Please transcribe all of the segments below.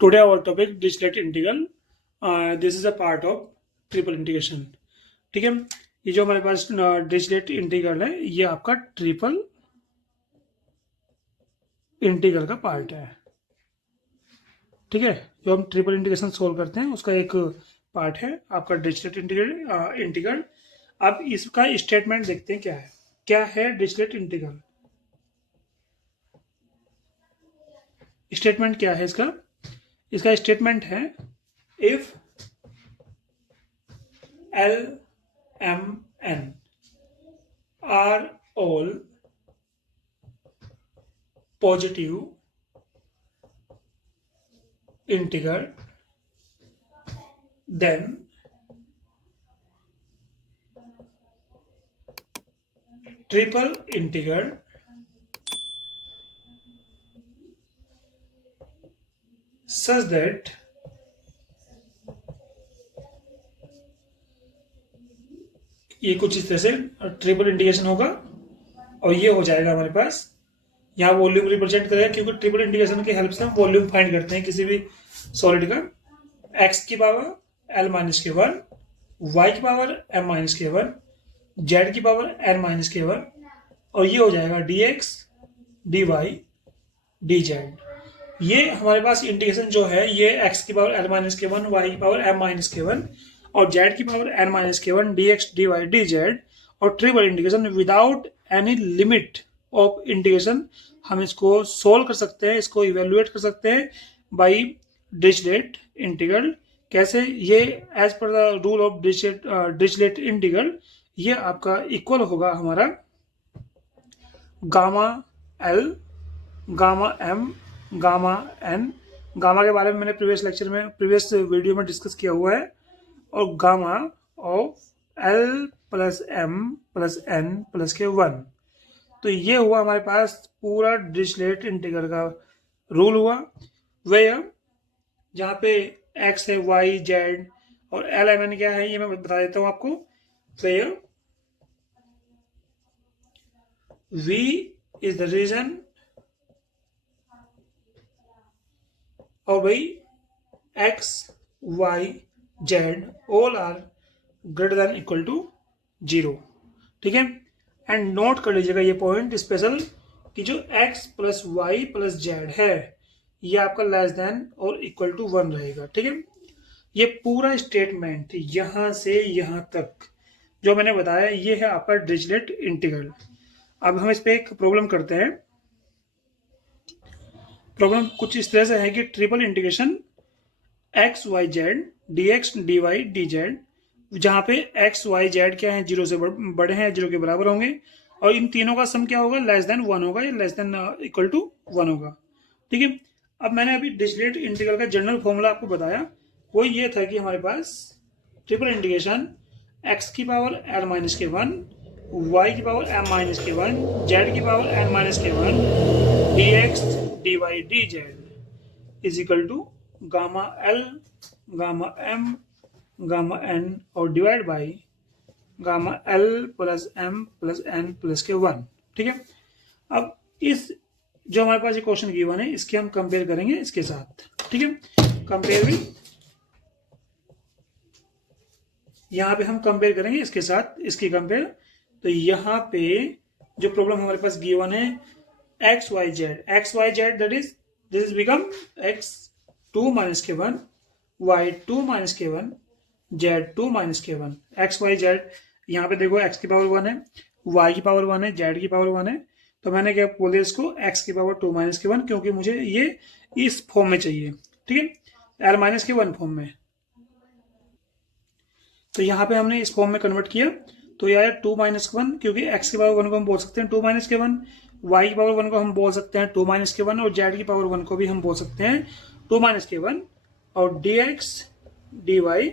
Today our topic Dirichlet integral. This is a part of triple integration. ठीक है, ये जो हमारे पास डिरिचलेट इंटीग्रल है ये आपका ट्रिपल इंटीग्रल का पार्ट है. ठीक है, जो हम ट्रिपल इंटीग्रेशन सोल्व करते हैं उसका एक पार्ट है आपका डिरिचलेट इंटीग्रल. अब इसका स्टेटमेंट देखते हैं क्या है डिरिचलेट इंटीग्रल. स्टेटमेंट क्या है इसका स्टेटमेंट है if L M N are all positive integer, then triple integral such that ये कुछ इस तरह से ट्रिपल इंटीग्रेशन होगा और ये हो जाएगा हमारे पास. यहाँ वॉल्यूम रिप्रेजेंट करेगा क्योंकि ट्रिपल इंटीग्रेशन की हेल्प से हम वॉल्यूम फाइंड करते हैं किसी भी सॉलिड का. x की पावर l माइनस के वन, y की पावर m माइनस के वन, z की पावर n माइनस के वन और ये हो जाएगा dx dy dz. ये हमारे पास इंटीग्रेशन जो है ये x की पावर l माइनस के वन, y की पावर m माइनस के वन और z की पावर n माइनस के वन dx dy dz और triple integration without any limit of integration हम इसको सोल्व कर सकते हैं, इसको इवेल्युएट कर सकते हैं बाय डिरिचलेट इंटीग्रल. कैसे? ये as per the rule of Dirichlet integral ये आपका इक्वल होगा हमारा gamma l, gamma m, gamma n. Gamma के बारे में मैंने प्रीवियस वीडियो में डिस्कस किया हुआ है. और gamma of l plus m plus n plus के वन. तो ये हुआ हमारे पास पूरा डिरिचलेट इंटीग्रल का रूल हुआ. वह जहाँ पे एक्स है, वाई, जेड और एल एम एन क्या है ये मैं बता देता हूँ आपको. वह वी इज द रीजन और भाई x y z all are greater than equal to 0. ठीक है, एंड नोट कर लीजिएगा ये पॉइंट स्पेशल कि जो x plus y plus z है ये आपका लेस देन और इक्वल टू 1 रहेगा. ठीक है, ये पूरा स्टेटमेंट यहां से यहां तक जो मैंने बताया ये है आपका डिरिचलेट इंटीग्रल. अब हम इस पे एक प्रॉब्लम करते हैं. प्रॉब्लम कुछ इस तरह से है कि triple integration x y z d x d y d z, जहाँ पे एक्स वाई जेड क्या है 0 से बड़े हैं, 0 के बराबर होंगे और इन तीनों का सम क्या होगा लेस देन 1 होगा या लेस देन इक्वल टू 1 होगा. ठीक है, अब मैंने अभी डिरिचलेट इंटीग्रल का जनरल फॉर्मूला आपको बताया. वो ये था कि हमारे पास ट्रिपल इंटीग्रेशन एक्स की पावर एल माइनस के वन, वाई की पावर एम माइनस के वन, जेड की पावर एन माइनस के one d x d y d z is equal to gamma l, gamma m, gamma n और divide by gamma l plus m plus n plus के one. ठीक है, अब इस जो हमारे पास ये क्वेश्चन गिवन है इसके हम कंपेयर करेंगे इसके साथ. ठीक है, कंपेयर विद, यहाँ पे हम कंपेयर करेंगे इसके साथ इसकी कंपेयर. तो यहाँ पे जो प्रॉब्लम हमारे पास गिवन है x y z that is this is become x 2 minus के वन, वाई 2 माइनस के वन, जेड 2 माइनस के वन. एक्स वाई जेड यहाँ पे देखो एक्स की पावर 1 है, वाई की पावर 1 है, जेड की पावर 1 है. तो मैंने क्या बोल दिया इसको एक्स की पावर 2 माइनस के वन क्योंकि मुझे ये इस फॉर्म में चाहिए. ठीक है, एल माइनस के वन फॉर्म में. तो यहाँ पे हमने इस फॉर्म में कन्वर्ट किया तो यह आया 2 माइनस के वन क्योंकि एक्स की पावर 1 को हम बोल सकते हैं 2 माइनस के वन, वाई की पावर 1 को हम बोल सकते हैं 2 माइनस के वन और जेड की पावर 1 को भी हम बोल सकते हैं 2 माइनस के वन और d x d y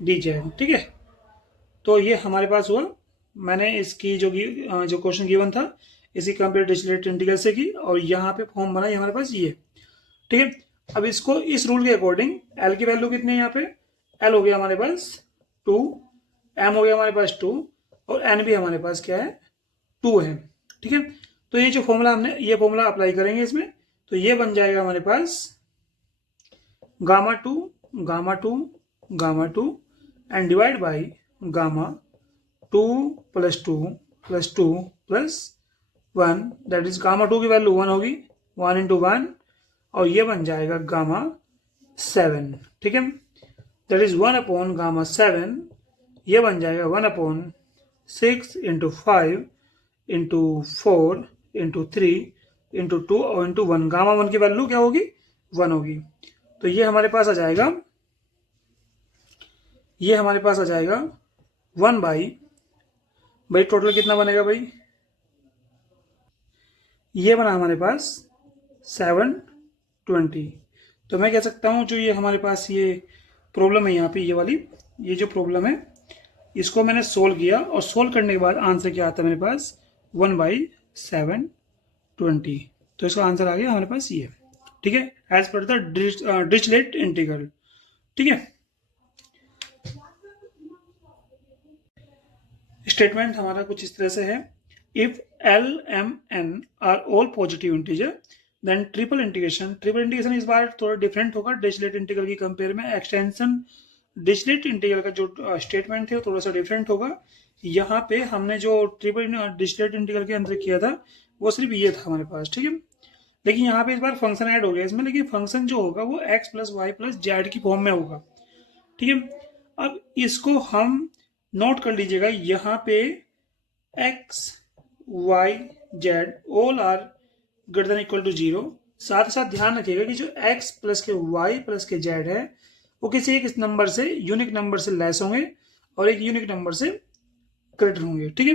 d z. ठीक है, तो ये हमारे पास हुआ. मैंने इसकी जो क्वेश्चन गिवन था इसी कंपेयर डिरिचलेट इंटीग्रल से की और यहाँ पे फॉर्म बना हमारे पास ये. ठीक है, अब इसको इस रूल के अकॉर्डिंग एल की वैल्यू कितनी है यहाँ पे एल हो गया हमारे पास 2, एम हो गया हमारे पास 2 और एन भी हमारे पास क्या है 2 है. ठीक है, तो ये जो फॉर्मूला हमने ये फॉर्मूला अप्लाई करेंगे इसमें तो ये बन जाएगा हमारे पास gamma two and divide by gamma 2 plus 2 plus 2 plus 1, that is gamma 2 की वैल्यू 1 होगी, 1 इंटू 1, और ये बन जाएगा गामा 7, ठीक है। दैट इज 1 अपॉन गामा 7, ये बन जाएगा 1 upon 6 into 5 into 4 into 3 into 2 और इंटू 1। गामा 1 की वैल्यू क्या होगी, 1 होगी। तो ये हमारे पास आ जाएगा, 1 बाई, भाई टोटल कितना बनेगा भाई, ये बना हमारे पास 720। तो मैं कह सकता हूँ जो ये हमारे पास ये प्रॉब्लम है यहाँ पे, ये वाली, ये जो प्रॉब्लम है, इसको मैंने सोल्व किया और सोल्व करने के बाद आंसर क्या आता है मेरे पास, 1/720। तो इसका आंसर आ गया हमारे पास ये, ठीक है, as per the Dirichlet integral, ठीक है। स्टेटमेंट हमारा कुछ इस तरह से है, if L M N are all positive integer then triple integration इस बार थोड़ा डिफरेंट होगा डिरिचलेट इंटीग्रल की कंपेयर में। एक्सटेंशन डिरिचलेट इंटीग्रल का जो स्टेटमेंट है वो थोड़ा सा डिफरेंट होगा। यहाँ पे हमने जो ट्रिपल डिरिचलेट इंटीग्रल के अंदर किया था वो सिर्फ ये था हमारे पास, ठीक है। लेकिन यहाँ पे इस बार फंक्शन ऐड हो गया इसमें, लेकिन फंक्शन जो होगा वो x plus y plus z की फॉर्म में होगा, ठीक है। अब इसको हम नोट कर लीजिएगा, यहाँ पे x y z all are greater than equal to 0। साथ ही साथ ध्यान रखिएगा कि जो x प्लस के y प्लस के z है वो किसी एक नंबर से, यूनिक नंबर से लेस होंगे और एक यूनिक नंबर से ग्रेटर होंगे, ठीक है।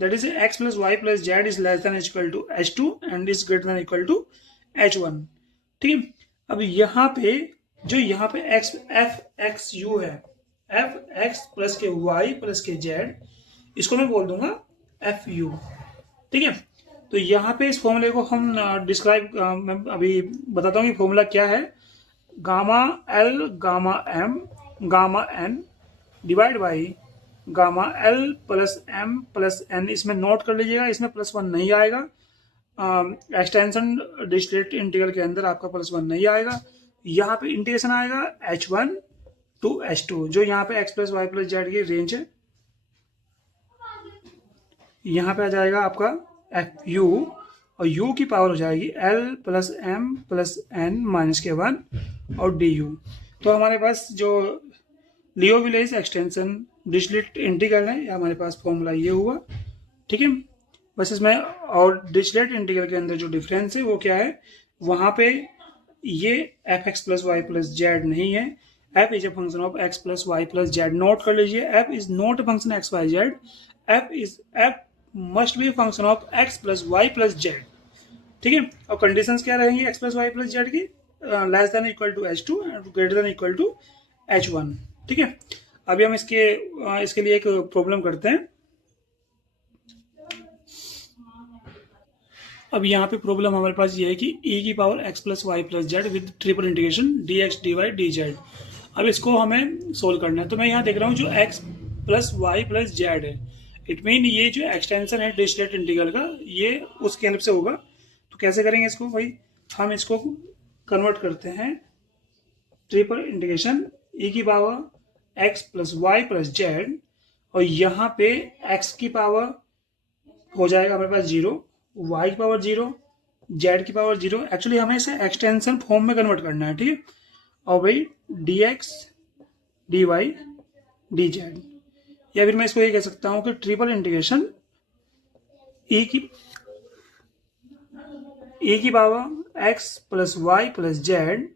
That is x plus y plus z is less than equal to h2 and is greater than equal to h1, ठीक है। अब यहाँ पे जो यहाँ पे x f x u है, f x प्लस के y प्लस के z, इसको मैं बोल दूंगा एफ यू, ठीक है। तो यहाँ पे इस फॉर्मूले को हम डिस्क्राइब, मैं अभी बताता हूँ कि फॉर्मूला क्या है। Gamma l gamma m gamma n divide by gamma l plus m plus n, इसमें नोट कर लीजिएगा, इसमें +1 नहीं आएगा। एक्सटेंशन डिरिचलेट इंटीग्रल के अंदर आपका +1 नहीं आएगा। यहाँ पे इंटीग्रेशन आएगा h1 टू h2, जो यहाँ पे x plus y plus z की रेंज है। यहाँ पे आ जाएगा आपका एफ यू और u की पावर हो जाएगी l plus m plus n minus के 1 और डी यू। तो हमारे पास जो Liouville's extension Dirichlet integral है, हमारे पास फॉर्मूला ये हुआ, ठीक है। बस इसमें और डिरिचलेट इंटीग्रल के अंदर जो डिफरेंस है वो क्या है, वहाँ पे ये f x plus y plus z नहीं है, f is a function of x plus y plus z. Note कर लीजिए, f is not a function x y z, f must be function of x plus y plus z, ठीक है। और conditions क्या रहेंगी x plus y plus z की, less than equal to h2 and greater than equal to h1, ठीक है। अभी हम इसके लिए एक प्रॉब्लम करते हैं। अब यहाँ पे प्रॉब्लम हमारे पास ये है कि e की power x plus y plus z with triple integration dx dy dz। अब इसको हमें सोल्व करना है। तो मैं यहाँ देख रहा हूँ जो x plus y plus z है, इट मीन ये जो एक्सटेंशन है डिरिचलेट इंटीग्रल का, ये उसके हेल्प से होगा। तो कैसे करेंगे इसको भाई, हम इसको कन्वर्ट करते हैं ट्रिपल इंटीग्रेशन e की power x plus y plus z, और यहाँ पे x की पावर हो जाएगा हमारे पास 0, y की पावर 0, z की पावर 0। एक्चुअली हमें इसे एक्सटेंशन फॉर्म में कन्वर्ट करना है, ठीक है। और भाई dx dy dz, या फिर मैं इसको ये कह सकता हूं कि ट्रिपल इंटीग्रेशन e की power x plus y plus z,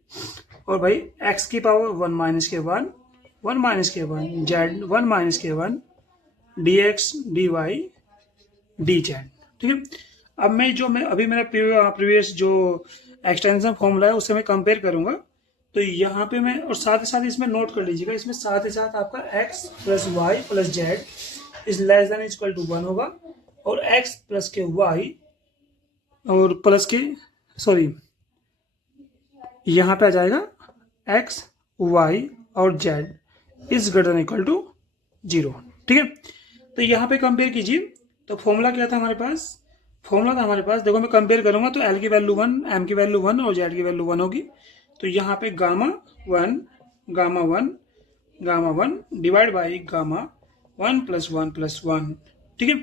और भाई x की पावर 1 माइनस के 1 1 माइनस के 1 जेड 1 माइनस के 1 dx dy dz, ठीक है। अब मैं अभी मेरा प्रीवियस जो एक्सटेंशन फॉर्मूला है उससे मैं कंपेयर करूंगा। तो यहाँ पे मैं, और साथ ही साथ इसमें नोट कर लीजिएगा, इसमें साथ ही साथ आपका x plus y plus z is less than equal to 1 होगा, और x प्लस के y और प्लस के यहाँ पे आ जाएगा x y और z is greater than equal to 0, ठीक है। तो यहाँ पे कंपेयर कीजिए। तो फॉर्मूला क्या था हमारे पास, फॉर्मूला था हमारे पास, देखो मैं कंपेयर करूंगा तो l की वैल्यू 1, m की वैल्यू 1 और z की वैल्यू 1 होगी। तो यहाँ पे gamma 1 gamma 1 divide by gamma 1 plus 1 plus 1। ठीक है,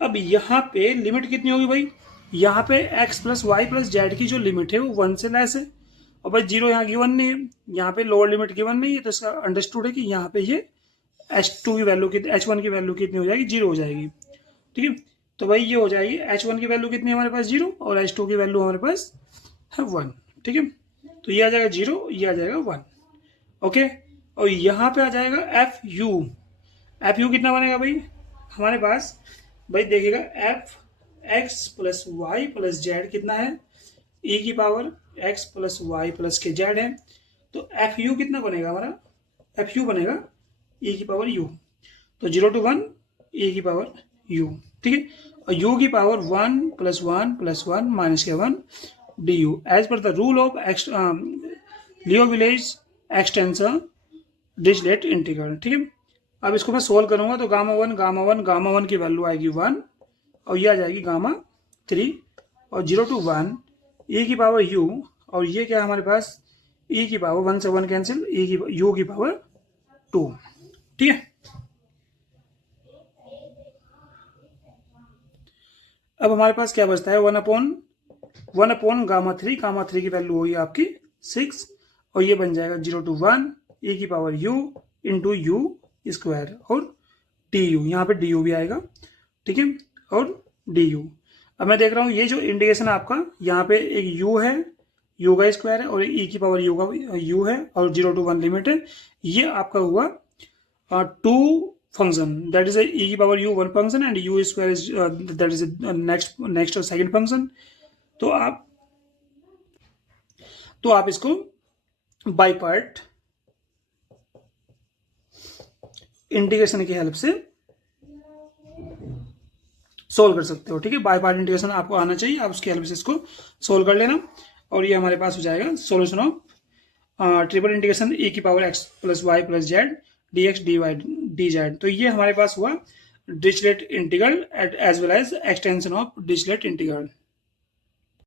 अब यहाँ पे लिमिट कितनी होगी भाई, यहाँ पे x plus y plus z की जो लिमिट है वो 1 से लेस है, और भाई जीरो यहाँ गिवन नहीं है, यहाँ पे लोअर लिमिट गिवन नहीं है, तो इसका अंडरस्टूड है कि यहाँ पे ये h2 की वैल्यू कितनी, h1 की वैल्यू कितनी हो जाएगी, 0 हो जाएगी। ठीक है, तो भाई ये हो जाएगी h1 की वैल्यू कितनी है हमारे पास, 0, और h2 की वैल्यू हमारे पास है 1। ठीक है, तो ये आ जाएगा 0, ये आ जाएगा 1। ओके, और यहाँ पे आ जाएगा एफ यू कितना बनेगा भाई हमारे पास, भाई देखिएगा f x plus y plus z कितना है, ई की power x plus y plus के जेड है, तो एफ यू कितना बनेगा हमारा, एफ यू बनेगा ई की पावर यू, तो 0 to 1 ई की पावर यू। ठीक है, और यू की पावर 1 प्लस 1 प्लस 1 माइनस के 1 d u as per the rule of Liouville extension Dirichlet integral. ठीक है, अब इसको मैं सोल्व करूंगा तो गामा वन की वैल्यू आएगी 1, और ये आ जाएगी गामा 3, और 0 to 1 ई की पावर यू, और ये क्या है हमारे पास, ई की पावर 1 से 1 कैंसिल, ई की यू की पावर 2। ठीक है, अब हमारे पास क्या बचता है, 1 अपॉन गामा 3 की वैल्यू होगी आपकी 6, और ये बन जाएगा 0 to 1 ई की power you into you square और डी यू, यहाँ पे डी यू भी आएगा। ठीक है, और डी यू, अब मैं देख रहा हूँ ये जो इंडिकेशन आपका यहाँ पे एक यू है, यू का स्क्वायर है, और ई की पावर यू का यू है, और 0 to 1 लिमिट है, ये आपका हुआ 2 फंक्शन, दैट इज ई की power you 1 function and you square is that is next second function. तो आप इसको बाय पार्ट इंटीग्रेशन की हेल्प से सोल्व कर सकते हो। ठीक है, बाय पार्ट इंटीग्रेशन आपको आना चाहिए, आप उसकी हेल्प से इसको सोल्व कर लेना, और ये हमारे पास हो जाएगा solution of triple integration e की power x plus y plus z d x d y d z. तो ये हमारे पास हुआ Dirichlet integral as well as extension of Dirichlet integral.